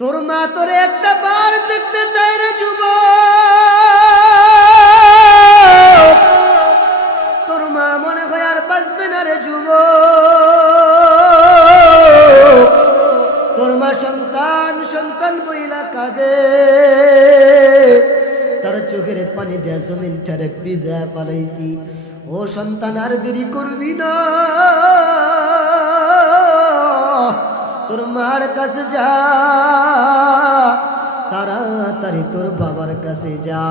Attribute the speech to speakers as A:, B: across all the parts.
A: তোর মা তোরে একটা বার দেখতে চাই রে যুব তোর মা মনে হয় আর বাঁচবে না রে যুব তোর মা সন্তান সন্তান বইলা কাঁদে। তার চোখের পানি দেয়া জমিনটারে ভিজা পালাইছি ও সন্তান আর দেরি করবি না। তোর মার কাছে যা, তাড়াতাড়ি তোর বাবার কাছে যা।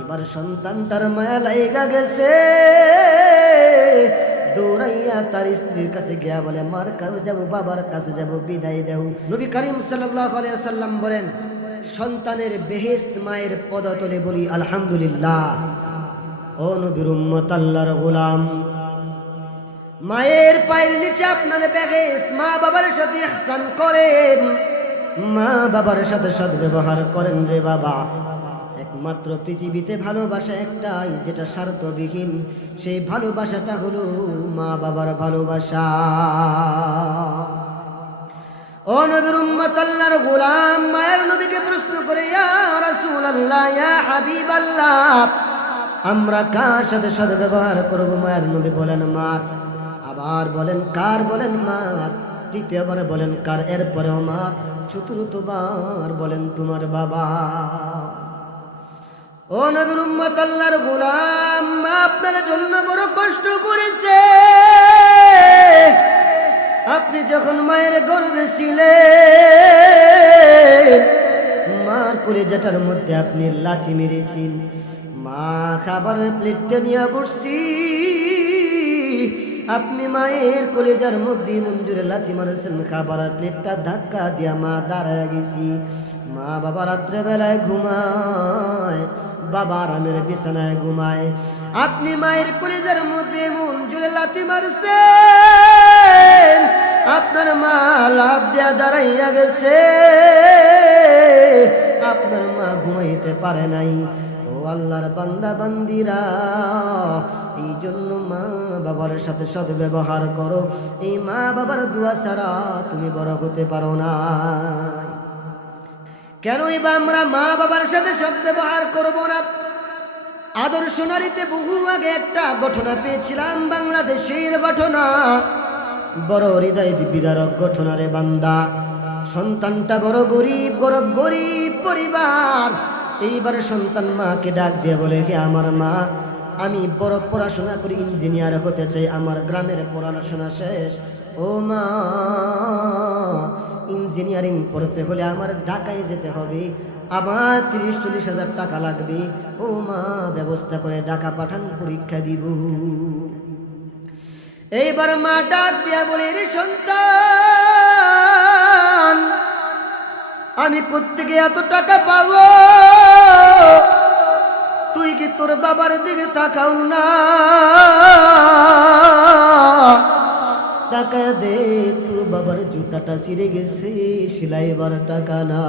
A: এবার সন্তান তার মায়া লাইগা গেছে। দৌড়াইয়া তার স্ত্রীর কাছে গিয়া বলে, মার কাছে যাব, বাবার কাছে যাব, বিদায় দেও। নবী করিম সাল্লাল্লাহু সাল্লাম বলেন, সন্তানের বেহেশত মায়ের পদতলে বলি, আলহামদুলিল্লাহ। ও নবীর উম্মত, আল্লাহর গোলাম। মায়ের পায়ের নিচে আপনার বেহেস মা বাবার সাথে ইহসান করেন। মা বাবার সাথে সদ ব্যবহার করেন রে বাবা। একমাত্র পৃথিবীতে ভালোবাসা একটাই, যেটা স্বার্থবিহীন, সেই ভালোবাসাটা হলো মা বাবার ভালোবাসা। ও নবীর গোলাম, মায়ের নবীকে প্রশ্ন করে হাবিবাল্লাহ, আমরা কার সাথে সাথে ব্যবহার করব? মায়ের নবী বলেন, মার। আবার বলেন, কার বলেন মার? তৃতীয়বার বলেন, কার? এরপরেও মার। চতুর্থবার বলেন, তোমার বাবা। ও নবীর উম্মত, আল্লাহর গোলাম মা আপনার জন্য বড় কষ্ট করেছে। আপনি যখন মায়ের গর্বে ছিলেন, মার করে যেটার মধ্যে আপনি লাথি মেরেছেন। মা খাবারের প্লেটটা নিয়ে বসছি। আপনি মায়ের কলেজার মধ্যে মঞ্জুরে লাথি মারেছেন খাবারের প্লেটটা ধাক্কা দিয়া মা দাঁড়ায় গেছি। মা বাবা রাত্রে বেলায় ঘুমায়, বাবা আরামের বিছানায় ঘুমায়। আপনি মায়ের কলেজার মধ্যে মঞ্জুরে লাথি মারছেন, আপনার মা লাভ দেয়া দাঁড়াইয়া গেছে। আপনার মা ঘুমাইতে পারে নাই। ও আল্লাহর বান্দা, বান্দিরা এই জন্য মা বাবার সাথে সদ ব্যবহার করো। এই মা বাবার দোয়া ছাড়া তুমি বড় হতে পারো না। কেনই বা আমরা মা বাবার সাথে সদ ব্যবহার করব না? আদর্শ নারীতে বহু আগে একটা ঘটনা পেয়েছিলাম, বাংলাদেশের ঘটনা। বড় হৃদয় বিদারক ঘটনারে বান্দা। সন্তানটা বড় গরিব, গরব গরিব পরিবার। এইবার সন্তান মাকে ডাক দিয়ে বলে, হে আমার মা আমি বড় পড়াশোনা করি, ইঞ্জিনিয়ার হতে চাই, আমার গ্রামের পড়াশোনা শেষ। ও মা, ইঞ্জিনিয়ারিং পড়তে হলে আমার ঢাকায় যেতে হবে। আমার তিরিশ চল্লিশ হাজার টাকা লাগবে। ও মা, ব্যবস্থা করে ঢাকা পাঠান, পরীক্ষা দিব। এইবার মা ডাক দিয়া বলে, রে সন্তান, আমি কোত্থেকে এত টাকা পাবো? তুই কি তোর বাবার দিকে তাকাও না? টাকা দে, তোর বাবার জুতাটা ছিঁড়ে গেছে সিলাইবার টাকা না।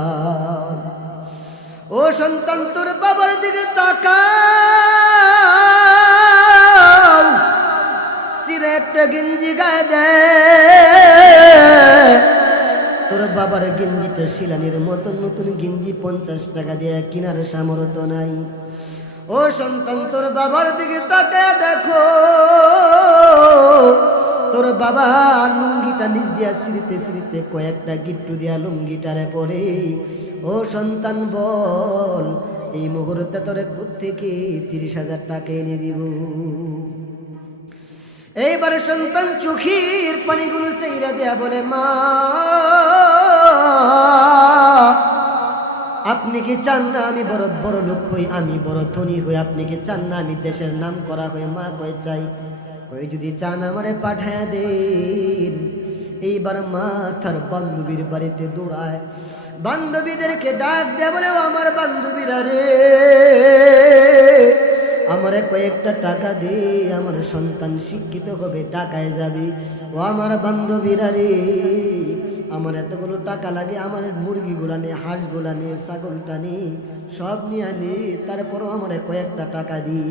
A: ও সন্তান, তোর বাবার দিকে তাকা সিরে একটা গেঞ্জি গায়ে দে। তোর বাবার গেঞ্জিটা শিলানির মতন নতুন গেঞ্জি পঞ্চাশ টাকা দিয়ে কিনার সামর্থ্য নাই। ও সন্তান, তোর বাবার দিকে তাকায় দেখো। তোর বাবা লুঙ্গিটা নিজ দিয়া সিঁড়িতে সিঁড়িতে কয়েকটা গিট্টু দিয়া লুঙ্গিটারে পরে, ও সন্তান, বল, এই মুহূর্তে তোরে থেকে তিরিশ হাজার টাকা এনে দিব। এইবার সন্তান চোখের পানিগুলো সেইরা দেয়া বলে, মা আপনি কি চান না আমি বড় বড় লোক হই, আমি বড় ধনী হই? আপনি কি চান না আমি দেশের নাম করা হয়ে মা কয়ে, চাই। কই যদি চান আমারে পাঠায় দেন। এইবার মা তার বান্ধবীর বাড়িতে দৌড়ায়। বান্ধবীদেরকে ডাক দেয়া বলে আমার বান্ধবীরা রে, আমারে কয়েকটা টাকা দে, আমার সন্তান শিক্ষিত হবে, টাকায় যাবি। ও আমার বান্ধবীরা রে আমার এতগুলো টাকা লাগে, আমার মুরগিগুলা নে, হাঁসগুলা নে, ছাগলটা নে, সব নিয়ে নে, তারপরও আমার কয়েকটা টাকা দি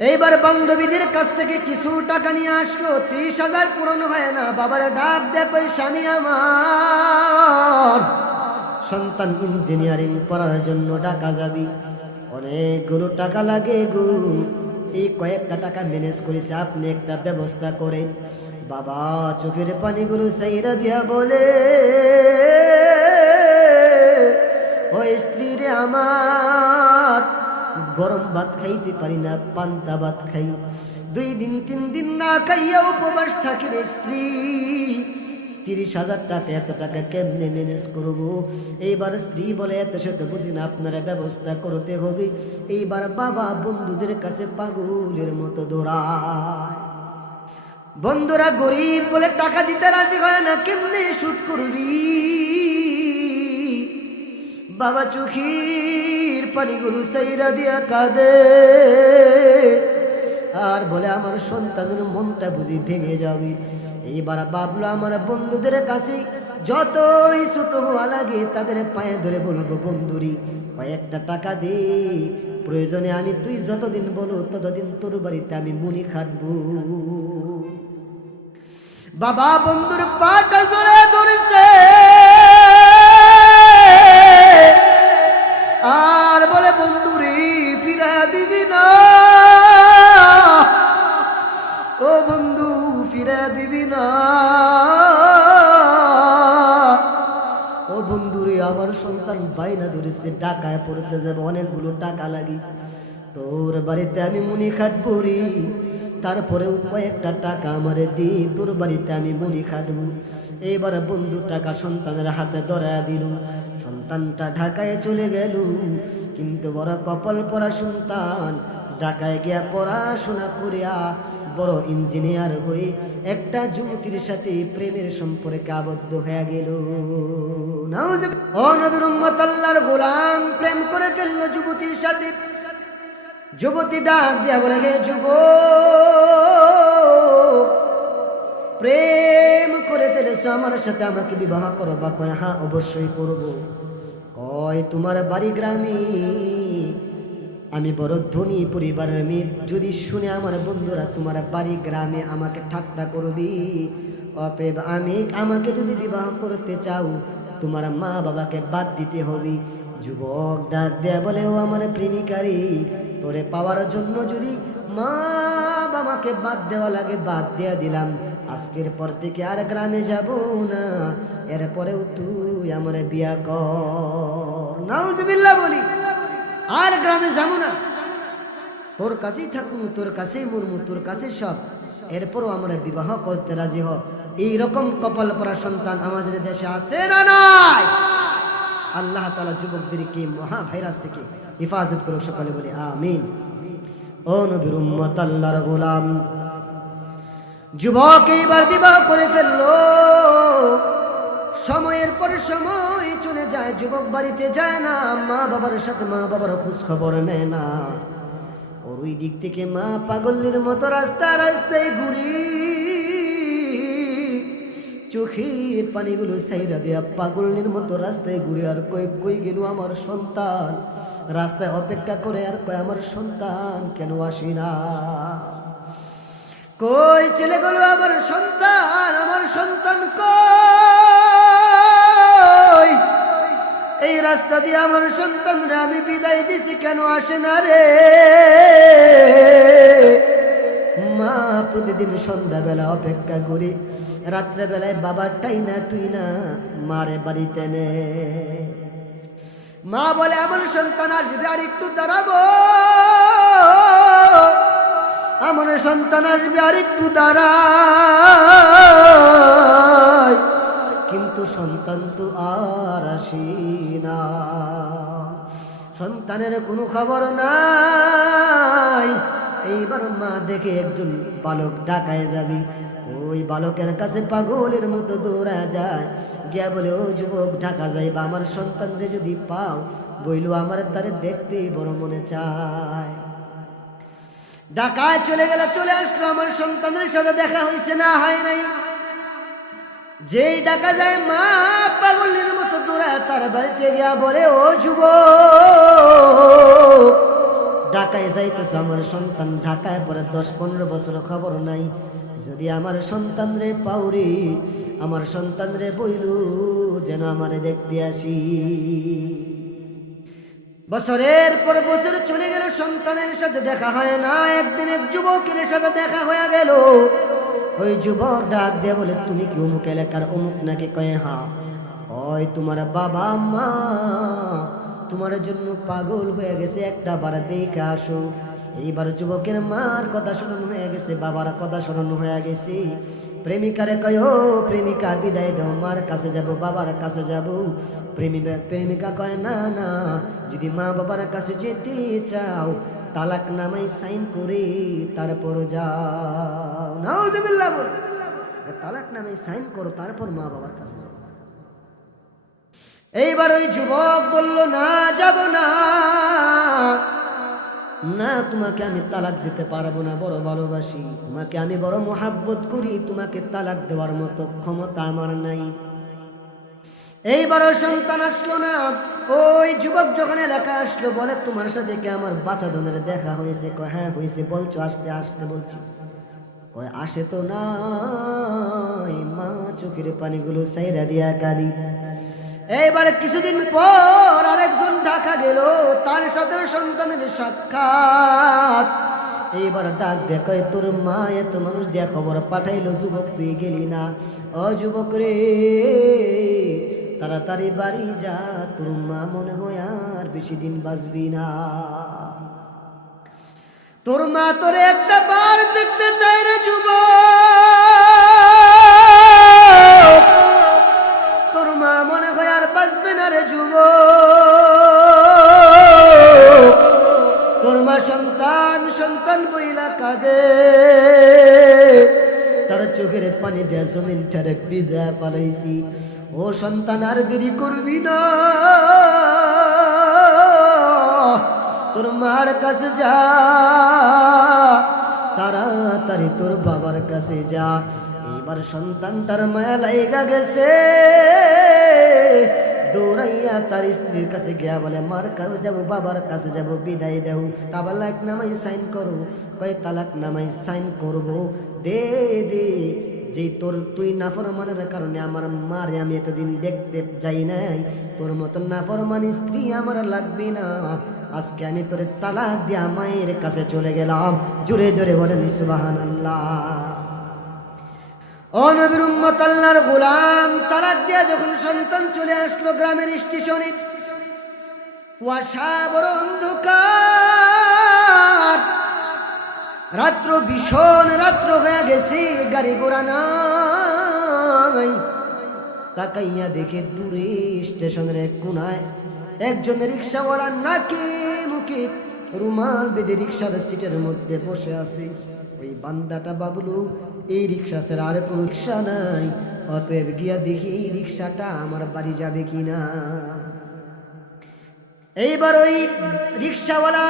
A: এইবার বান্ধবীদের কাছ থেকে কিছু টাকা নিয়ে আসলো, ত্রিশ হাজার পূরণ হয় না, বাবার ডাক দেখো স্বামী আমার। সন্তান ইঞ্জিনিয়ারিং পড়ার জন্য ডাকা যাবি, অনেকগুলো টাকা লাগে গো। এই কয়েকটা টাকা ম্যানেজ করেছে, আপনি একটা ব্যবস্থা করেন। বাবা, চোখের পানিগুলো সাইরা দিয়া বলে, ওই স্ত্রী রে আমার গরম ভাত খাইতে পারি না, পান্তা ভাত খাই। দুই দিন, তিন দিন না খাইয়া উপবাস থাকি রে স্ত্রী। তিরিশ হাজার টাকা, এত টাকা কেমনে ম্যানেজ করব? এইবার স্ত্রী বলে, এত শত বুঝি না, আপনারা ব্যবস্থা করতে হবে। এইবার বাবা বন্ধুদের কাছে পাগলের মতো দৌড়ায়। বন্ধুরা, গরিব বলে টাকা দিতে রাজি হয় না, কেমনে সুদ করবি? বাবা চোখের পানিগুলো সাইরা দিয়া কাঁদে। আর বলে, আমার সন্তানের মনটা বুঝি ভেঙে যাবে। এইবার বাবলো আমার বন্ধুদের কাছে, যতই ছোট হওয়া লাগে, তাদের পায়ে ধরে বলব, বন্ধুরি, কয়েকটা টাকা দে। প্রয়োজনে আমি তুই যতদিন বলো, ততদিন তোর বাড়িতে আমি মুনি খাটবো। বাবা বন্ধুর পাটা জোরে ধরেছে। আর বলে, বন্ধুরে, ফিরা দিবি না। ও বন্ধু, ফিরা দিবি না। ও বন্ধুরে, আমার সন্তান বাইনা ধরেছে টাকায় পড়তে যাবে, অনেকগুলো টাকা লাগে। তোর বাড়িতে আমি মুনি খাটবো রে তারপরেও কয়েকটা টাকা আমারে দি তোর বাড়িতে আমি মুনি খাটবো। এইবার বন্ধু টাকা সন্তানের হাতে ধরা দিল। সন্তানটা ঢাকায় চলে গেল। কিন্তু বড় কপাল পড়া সন্তান ঢাকায় গিয়া পড়াশোনা করিয়া বড় ইঞ্জিনিয়ার হয়ে একটা যুবতীর সাথে প্রেমের সম্পর্কে আবদ্ধ হয়ে গেল। গোলাম, প্রেম করে ফেলল যুবতীর সাথে। যুবতী ডাক দিয়া বলে গে যুব প্রেম করে ফেলেছো, আমার সাথে আমাকে বিবাহ করো। বা কয় হ্যাঁ অবশ্যই করব। কয়, তোমার বাড়ি গ্রামে আমি বড় ধনী পরিবারের মেয়ে। যদি শুনে আমার বন্ধুরা তোমার বাড়ি গ্রামে আমাকে ঠাট্টা করবি, অতএব আমি আমাকে যদি বিবাহ করতে চাও, তোমার মা বাবাকে বাদ দিতে হবে। যুবক ডাক দেয়া বলে, ও আমার প্রেমিকারী তোরে পাওয়ার জন্য যদি মা বাবাকে বাদ দেওয়া লাগে, বাদ দেয়া দিলাম। আজকের পর থেকে আর গ্রামে যাব না। এরপরেও তুই আমার বিয়া কর। নাউজুবিল্লাহ বলি, আর গ্রামে যাব না। তোর কাছেই থাকুন, তোর কাছেই মরমু, তোর কাছে সব। এরপরও আমরা বিবাহ করতে রাজি হ। এইরকম কপাল পরা সন্তান আমাদের দেশে আছে না নাই? আল্লাহ তালা যুবকদেরকে মহা ভাইরাস থেকে হেফাজত করো সকালে বলে আমিন। ও নবীর আল্লাহর গোলাম। যুবক এইবার বিবাহ করে ফেলল। সময়ের পর সময় চলে যায়, যুবক বাড়িতে যায় না মা বাবার সাথে মা বাবার খোঁজ খবর নেয় না। ওর ওই দিক থেকে মা পাগলের মতো রাস্তা রাস্তায় ঘুরি। চোখের পানিগুলো সাইরা দেয়া পাগলের মতো রাস্তায় ঘুরে আর কই কই গেল আমার সন্তান। রাস্তায় অপেক্ষা করে আর কয় আমার সন্তান কেন আসি না? কই ছেলে গেল আমার সন্তান আমার সন্তান কই? এই রাস্তা দিয়ে আমার সন্তানরা আমি বিদায় দিছি, কেন আসে না রে? মা, প্রতিদিন সন্ধ্যাবেলা অপেক্ষা করি। রাত্রেবেলায় বাবার টাইনা টুইনা মারে বাড়িতে নে। মা বলে আমার সন্তান আসবে, আর একটু দাঁড়াবো। আমার সন্তান আসবে, আর একটু দাঁড়ায় কিন্তু সন্তান তো আর আসি না। সন্তানের কোনো খবর নাই। এইবার মা দেখে একজন বালক ডাকায় যাবি। ওই বালকের কাছে পাগলের মতো দৌড়া যায়। গিয়া বলে, ও যুবক, ঢাকা যাইবা, আমার সন্তানরে যদি পাও, বইল আমার তারে দেখতে বড় মনে চায়। ঢাকায় চলে গেলে, চলে আসলো আমার সন্তানের সাথে, দেখা হয়েছে না হয় নাই। যেই ডাকা যায়, মা পাগলের মতো দৌড়ায় তার বাড়িতে গিয়া বলে, ও যুব ঢাকায় যাইতেছে, আমার সন্তান ঢাকায় পরে দশ পনেরো বছর খবর নাই। যদি আমার সন্তান রে পাউরি আমার সন্তান রে বইলু, যেন আমারে দেখতে আসি। বছরের পর বছর চলে গেল, সন্তানের সাথে দেখা হয় না। একদিন এক যুবকের সাথে দেখা হয়ে গেল। ওই যুবক ডাক দিয়ে বলে, তুমি কি অমুক এলাকার? অমুক নাকি কয়ে হা? ওই তোমার বাবা মা তোমার জন্য পাগল হয়ে গেছে। একটা বার দেখে আসো। এইবার যুবকের মার কথা শোনানো হয়ে গেছে, বাবার কথা শোনানো হয়ে গেছে। প্রেমিকারে কয় "ও প্রেমিকা বিদায় দাও, মার কাছে যাব, বাবার কাছে যাব। প্রেমিকা প্রেমিকা কয়, না না, যদি মা বাবার কাছে যেতে চাও, তালাক নামাই সাইন করে তারপর যাও। নাউজুবিল্লাহ বলে, তালাক নামাই সাইন করো, তারপর মা বাবার কাছে যাও। এইবার ওই যুবক বলল, না, যাব না। না, তোমাকে আমি তালাক দিতে পারব না, বড় ভালোবাসি। তোমাকে আমি বড় মোহাব্বত করি, তোমাকে তালাক দেওয়ার মতো ক্ষমতা আমার নাই। এইবারও সন্তান আসলো না। ওই যুবক যখন এলাকা আসলো, বলে, তোমার সাথে কি আমার বাচ্চা ধনের দেখা হয়েছে? কয় হ্যাঁ হয়েছে। বলছো, আসতে আসতে বলছি। কয়, আসে তো না মা চোখের পানিগুলো সাইরা দিয়া কাঁদি এইবার কিছুদিন পর আরেকজন ঢাকা গেল, তার সাথে সন্তানের সাক্ষাৎ। এইবার ডাক দেখো তোর মা, এত মানুষ দিয়া খবর পাঠাইলো, যুবক তুই গেলি না। ও যুবক রে, তাড়াতাড়ি বাড়ি যা, তোর মা মনে হয় আর বেশি দিন বাঁচবি না। তোর মা তোরে একটা বার দেখতে চাই রে যুবক। মনে হয় আর বাঁচবে না রে যুব তোর মা সন্তান সন্তান বইলা কাঁদে। তার চোখের পানি দেয়া জমিন ঠারে ভিজা পালাইছি ও সন্তান, আর দেরি করবি না। তোর মার কাছে যা। তাড়াতাড়ি তোর বাবার কাছে যা। এবার সন্তানটার মায়া লাইগা গেছে। দৌড়াইয়া তার স্ত্রীর কাছে গিয়া বলে, মার কাছে যাব, বাবার কাছে যাব, বিদায় দেও। তাবালাক নামাই সাইন করো। কয়, তালাক নামাই সাইন করব। দে দে। যে তোর তুই নাফরমানের কারণে আমার মারে আমি এতদিন দেখতে যাই নাই, তোর মতন নাফরমান স্ত্রী আমার লাগবে না। আজকে আমি তোর তালাক দিয়া মায়ের কাছে চলে গেলাম। জোরে জোরে বলেন সুবাহান আল্লাহ ও নবীর উম্মত গোলাম, তালাক দিয়া যখন সন্তান চলে আসলো গ্রামের স্টেশনে কুয়াশা বড় অন্ধকার। রাত্র ভীষণ রাত্র হয়ে গেছে, গাড়ি ঘোড়া নাই। তাকাইয়া দেখে দূরে স্টেশনের এক কোনায় একজন রিক্সাওয়ালা নাকি মুখে রুমাল বেঁধে রিক্সার সিটের মধ্যে বসে আছে। ওই বান্দাটা বাবলু এই রিক্সা ছাড়া আর কোনো রিক্সা নাই। অতএব গিয়া দেখি এই রিক্সাটা আমার বাড়ি যাবে কি না এইবার ওই রিক্সাওয়ালা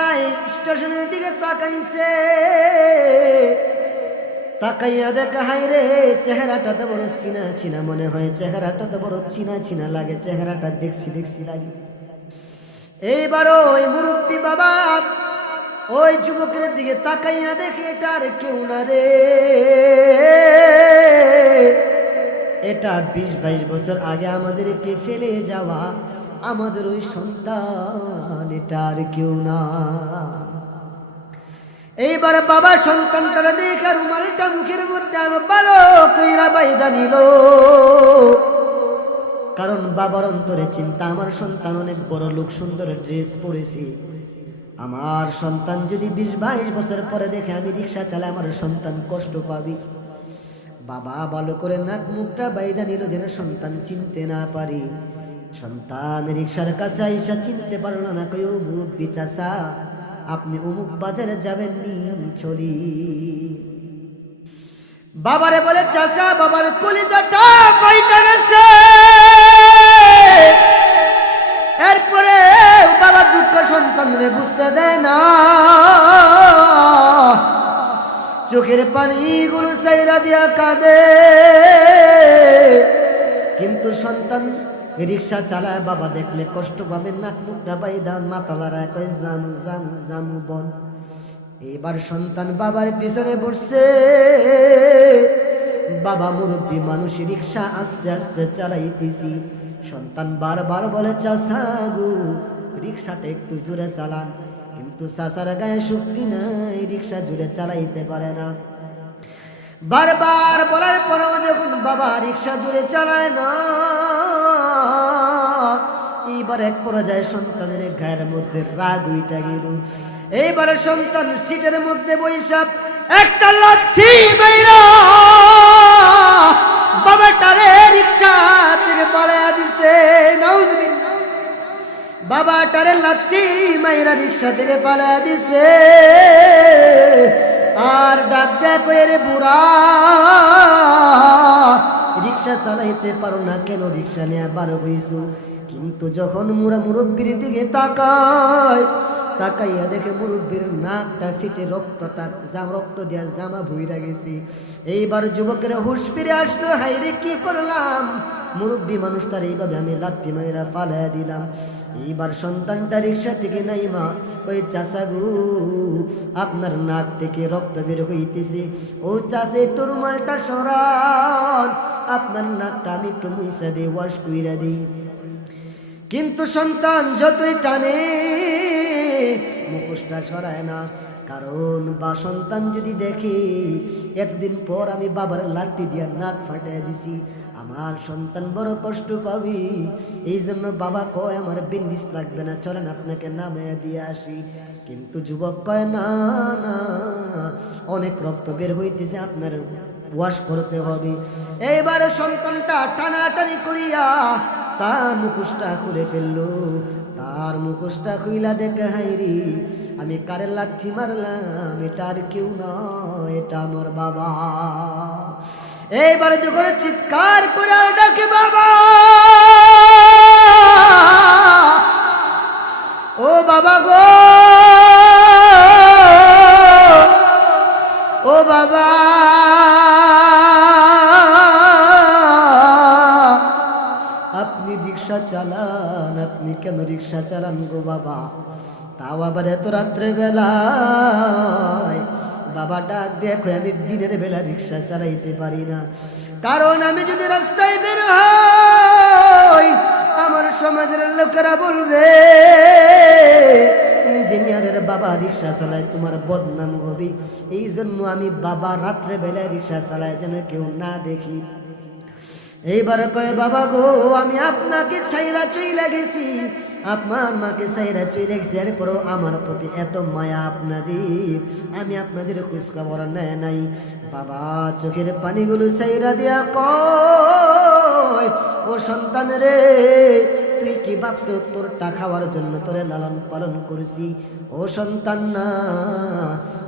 A: স্টেশনের দিকে তাকাইছে। তাকাইয়া দেখা হাই রে, চেহারাটা তো বড় চিনা চিনা মনে হয়। চেহারাটা তো বড় চিনা চিনা লাগে, চেহারাটা দেখছি দেখছি লাগে। এইবার ওই মুরব্বী বাবা ওই যুবকের দিকে তাকাইয়া দেখে এটা আর কেউ না রে। এটা বিশ বাইশ বছর আগে আমাদেরকে ফেলে যাওয়া আমাদের ওই সন্তান, এটা আর কেউ না। এইবার বাবা সন্তানটারা দেখে রুমালটা মুখের মধ্যে আরও ভালো কইরা বাইদা নিল। কারণ বাবার অন্তরে চিন্তা, আমার সন্তান অনেক বড় লোক সুন্দর ড্রেস পরেছে। আমার সন্তান যদি বিশ বাইশ বছর পরে দেখে আমি রিক্সা চালাই আমার সন্তান কষ্ট পাবি। বাবা ভালো করে নাক মুখটা বাইদা নিল যেন সন্তান চিনতে না পারি। সন্তান রিক্সার কাছে আইসা চিনতে পারল না কেউ মুরব্বি চাষা আপনি অমুক বাজারে যাবেন নি ছড়ি বাবারে বলে, চাচা, বাবার কলিজাটা পাইটা গেছে পানিগুলো সাইরা দিয়া কাঁদে। কিন্তু সন্তান রিক্সা চালায়, বাবা দেখলে কষ্ট পাবে নাক মুখটা বাইদা মাতালারা কয়, জানু জানু জামু বন। এবার সন্তান বাবার পিছনে বসছে। বাবা মুরব্বী মানুষ রিক্সা আস্তে আস্তে চালাইতেছি। সন্তান বারবার বলে চাষাগু রিক্সাটা একটু জোরে চালান। কিন্তু চাষার গায়ে শক্তি নাই, রিক্সা জোরে চালাইতে পারে না। বারবার বলার পরেও যখন বাবা রিক্সা জুড়ে চালায় না, এইবার এক পর্যায়ে সন্তানের গায়ের মধ্যে রাগ উইটা গেল। এইবারে সন্তান সিটের মধ্যে বৈশাখ একটা লাথি মেরা বাবাটারে রিক্সা থেকে পালায়া দিছে, নাউজুবিল্লাহ। বাবা টারে লাত্তি মাইরা রিক্সা থেকে পালা দিছে। আর ডাক দেখ রে বুড়া। রিক্সা চালাইতে পারো না কেন? রিক্সা নিয়ে বারো হইছু কিন্তু যখন মুরা মুরব্বীর দিকে তাকায়, তাকাইয়া দেখে মুরব্বীর নাকটা ফিটে, রক্তটা জাম, রক্ত দিয়া জামা ভুইরা গেছি। এইবার যুবকের হুশ ফিরে আসলো হাইরে কি করলাম? মুরব্বী মানুষ তার এইভাবে আমি লাত্তি মাইরা পালাইয়া দিলাম। এইবার সন্তানটা রিক্সা থেকে নাই মা ওই চাষা গু, আপনার নাক থেকে রক্ত বের হইতেছে। ও চাষে তোর মালটা সরান, আপনার নাকটা আমি একটু মুইসা দিই ওয়াশ কইরা দিই। কিন্তু সন্তান যতই টানে, মুখোশটা সরায় না। কারণ বা সন্তান যদি দেখে, এতদিন পর আমি বাবার লাঠি দিয়া নাক ফাটাই দিছি, আমার সন্তান বড় কষ্ট পাবি। এই জন্য বাবা কয়, আমার বিন্দিস লাগবে না, চলেন আপনাকে নামে দিয়ে আসি। কিন্তু যুবক কয়, না না, অনেক রক্ত বের হইতেছে, আপনার ওয়াশ করতে হবে। এইবারে সন্তানটা টানাটানি করিয়া তার মুখোশটা খুলে ফেলল। তার মুখোশটা খুইলা দেখে হাইরি, আমি কারে লাথি মারলাম, এটা আর কেউ নয়, এটা আমার বাবা। এইবারে যখন চিৎকার করে ডাকে, বাবা! ও বাবা গো! ও বাবা! রিক্সা চালান, আপনি কেন রিক্সা চালান গো বাবা? তাও আবার এত রাত্রে বেলায়। বাবা ডাক দেখো আমি দিনের বেলা রিক্সা চালাইতে পারি না। কারণ আমি যদি রাস্তায় বের হই, আমার সমাজের লোকেরা বলবে, ইঞ্জিনিয়ারের বাবা রিক্সা চালায়, তোমার বদনাম হবে। এই জন্য আমি বাবা রাত্রে বেলায় রিক্সা চালায়, যেন কেউ না দেখি। এইবার কয়, বাবা গো, আমি আপনাকে ছাইরা চইলা গেছি। আপনার মাকে ছাইরা চইলা গেছি, এরপরও আমার প্রতি এত মায়া আপনাদের। আমি আপনাদের খোঁজ খবর নেয় নাই। বাবা, চোখের পানিগুলো ছাইরা দিয়া কয়, ও সন্তান রে, তুই কি ভাবছ তোরটা খাওয়ার জন্য তোরে লালন পালন করেছি? ও সন্তান না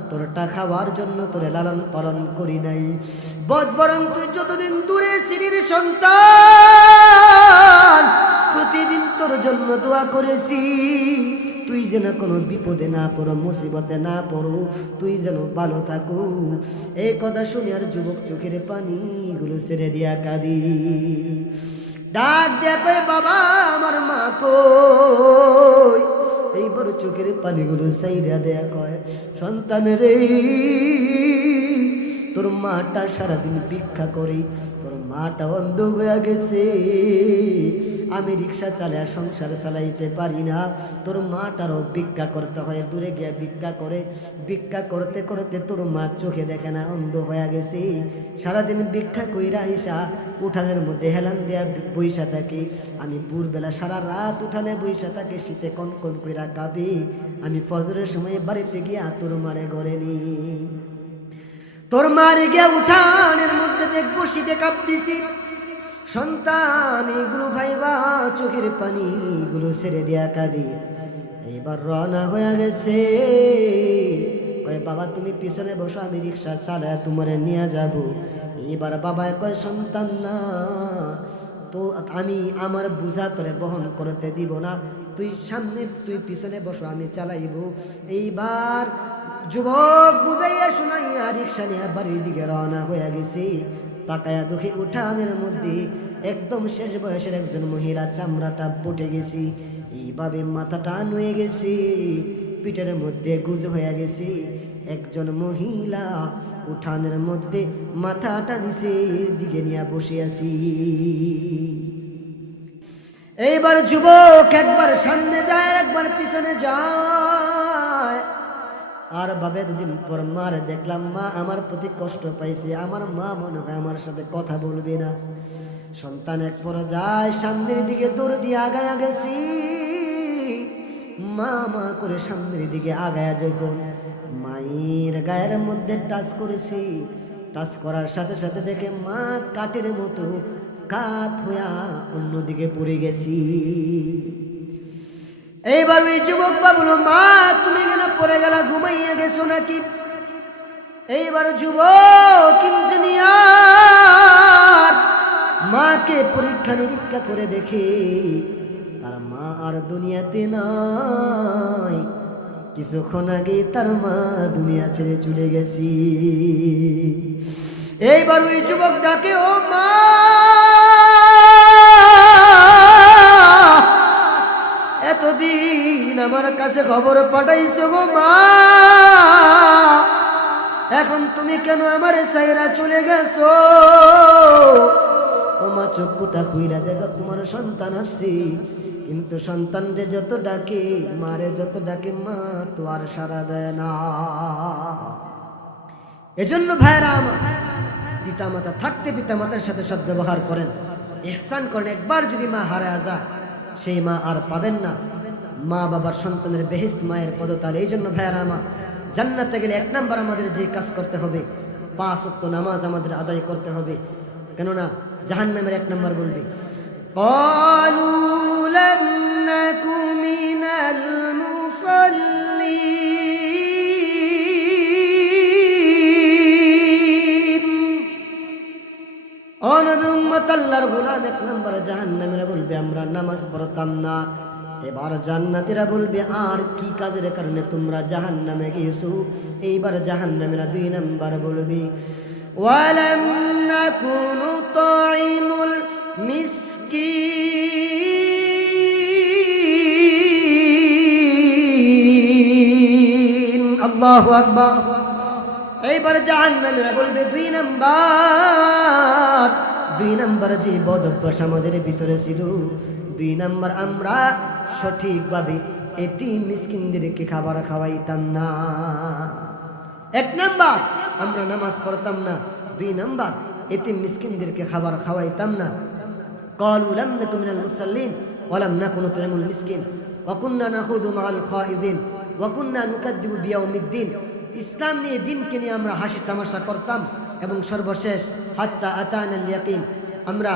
A: তোরটা খাওয়ার জন্য তোরে লালন পালন করি নাই। বদ বরং তুই যতদিন দূরে চিনির সন্তান, প্রতিদিন তোর জন্য দোয়া করেছি। তুই যেন কোনো বিপদে না পড়ো, মুসিবতে না পড়ো, তুই যেন ভালো থাকো। এই কথা শুনে আর যুবক চোখের পানিগুলো ছেড়ে দিয়া কাঁদি। ডাক কয়, বাবা, আমার মা কই? এইবার চোখের পানিগুলো সাইরা দেয়া কয় সন্তানের রে। তোর মাটা সারাদিন ভিক্ষা করে, তোর মাটা অন্ধ হয়ে গেছে। আমি রিক্সা চালায় সংসার চালাইতে পারি না। তোর মাটারও ভিক্ষা করতে হয়, দূরে গিয়ে ভিক্ষা করে। ভিক্ষা করতে করতে তোর মা চোখে দেখে না, অন্ধ হয়ে গেছে। সারাদিন ভিক্ষা কইরা আইসা, উঠানের মধ্যে হেলান দেয়া বইসা থাকি। আমি ভোরবেলা সারা রাত উঠানে বইসা থাকি, শীতে কন কন কইরা কাবি আমি ফজরের সময় বাড়িতে গিয়া তোর মারে ঘরে নি তোর মারে গিয়া উঠানের মধ্যে দেখব শীতে কাঁপতেছি। সন্তান, এগুলো ভাইবা, চোখের পানি গুলো ছেড়ে দেয়া কাঁদি। এবার রওনা হয়ে গেছে। কয়, বাবা, তুমি পিছনে বসো, আমি রিক্সা চালায় তোমারে নিয়ে যাব। এবার বাবা কয়, সন্তান না, তো আমি আমার বোঝা তোরে বহন করতে দিব না। তুই সামনে, তুই পিছনে বসো, আমি চালাইব। এইবার যুবক বুঝাইয়া শুনাইয়া রিক্সা নিয়ে বাড়ির দিকে রওনা হয়ে গেছি। তাকায়া দুঃখে উঠানের মধ্যে একদম শেষ বয়সের একজন মহিলা চামড়াটা পটে গেছি। এইভাবে মাথাটা নুয়ে গেছি। পিঠের মধ্যে গুজ হয়ে গেছি। একজন মহিলা উঠানের মধ্যে মাথাটা নিচে দিকে নিয়ে বসে আছি। এইবার যুবক একবার সামনে যায় একবার পিছনে যায়। আর বাবে দুদিন পর মার দেখলাম মা আমার প্রতি কষ্ট পাইছে, আমার মা মনে হয় আমার সাথে কথা বলবে না। সন্তান এক পর যায় সামনের দিকে দৌড় দিয়ে আগায় গেছি। মা মা করে সামনের দিকে আগায়া যখন মায়ের গায়ের মধ্যে টাচ করেছি, টাচ করার সাথে সাথে দেখে মা কাঠের মতো কাত হইয়া অন্যদিকে পড়ে গেছি। এইবার ওই যুবক বাবুল মা, তুমি কেন পড়ে গেলা, ঘুমাইয়া গেছো নাকি? এইবার যুবক মাকে পরীক্ষা নিরীক্ষা করে দেখে, তার মা আর দুনিয়াতে নাই। কিছুক্ষণ আগে তার মা দুনিয়া ছেড়ে চলে গেছি। এইবার ওই যুবক ডাকে, ও মা! এতদিন আমার কাছে খবর পাঠাইছো গো মা। এখন তুমি কেন আমার সাইরা চলে গেছো? মা, চক্ষুটা খুইরা দেখো, তোমার সন্তান আসছি। কিন্তু সন্তানরে যত ডাকে, মারে যত ডাকে মা, তো আর সারা দেয় না। এজন্য ভাইরা আমার পিতা মাতা থাকতে পিতা মাতার সাথে সদ্ব্যবহার করেন। ইহসান করেন, একবার যদি মা হারা যায়, সেই মা আর পাবেন না। মা বাবার সন্তানের বেহেস্ত মায়ের পদতাল, এই জন্য ভাইয়ার আমার জান্নাতে গেলে এক নম্বর আমাদের যে কাজ করতে হবে, পাঁচ অক্ত নামাজ আমাদের আদায় করতে হবে। কেননা জাহান নামের এক নম্বর বলবি আল্লাহর এক নম্বরে জাহান নামের বলবে, আমরা নামাজ পড়তাম না। এবার জান্নাতীরা বলবে, আর কি কাজের কারণে তোমরা জাহান্নামে গিয়েছো? এইবার জাহান্নামীরা দুই নাম্বার বলবে তাইমুল এইবার জাহান্নামীরা বলবে, দুই নাম্বার। দুই নাম্বার যে বদ আমাদের ভিতরে ছিল, দুই নাম্বার আমরা সঠিকভাবে এটি মিসকিনদেরকে খাবার খাওয়াইতাম না এক নাম্বার আমরা নামাজ পড়তাম না দুই নাম্বার এতে মিসকিনদেরকে খাবার খাওয়াইতাম না قالوا لم نكن من المصلين ولم نكن نطعم المسكين وكنا نخوض مع الخائضين وكنا نكذب بيوم الدين ইসলাম নিয়ে দিনকে নিয়ে আমরা হাসি তামাশা করতাম এবং সর্বশেষ হাত্তা আতান ইয়াকিন আমরা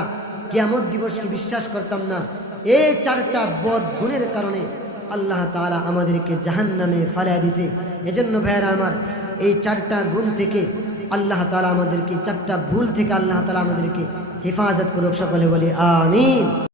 A: কিয়ামত দিবসকে বিশ্বাস করতাম না এই চারটা বদ গুণের কারণে আল্লাহ তাআলা আমাদেরকে জাহান্নামে ফালিয়া দিছে এজন্য ভাইয়েরা আমার, এই চারটা গুণ থেকে আল্লাহ তালা আমাদেরকে, চারটা ভুল থেকে আল্লাহ তালা আমাদেরকে হেফাজত করুক, সকলে বলি আমিন।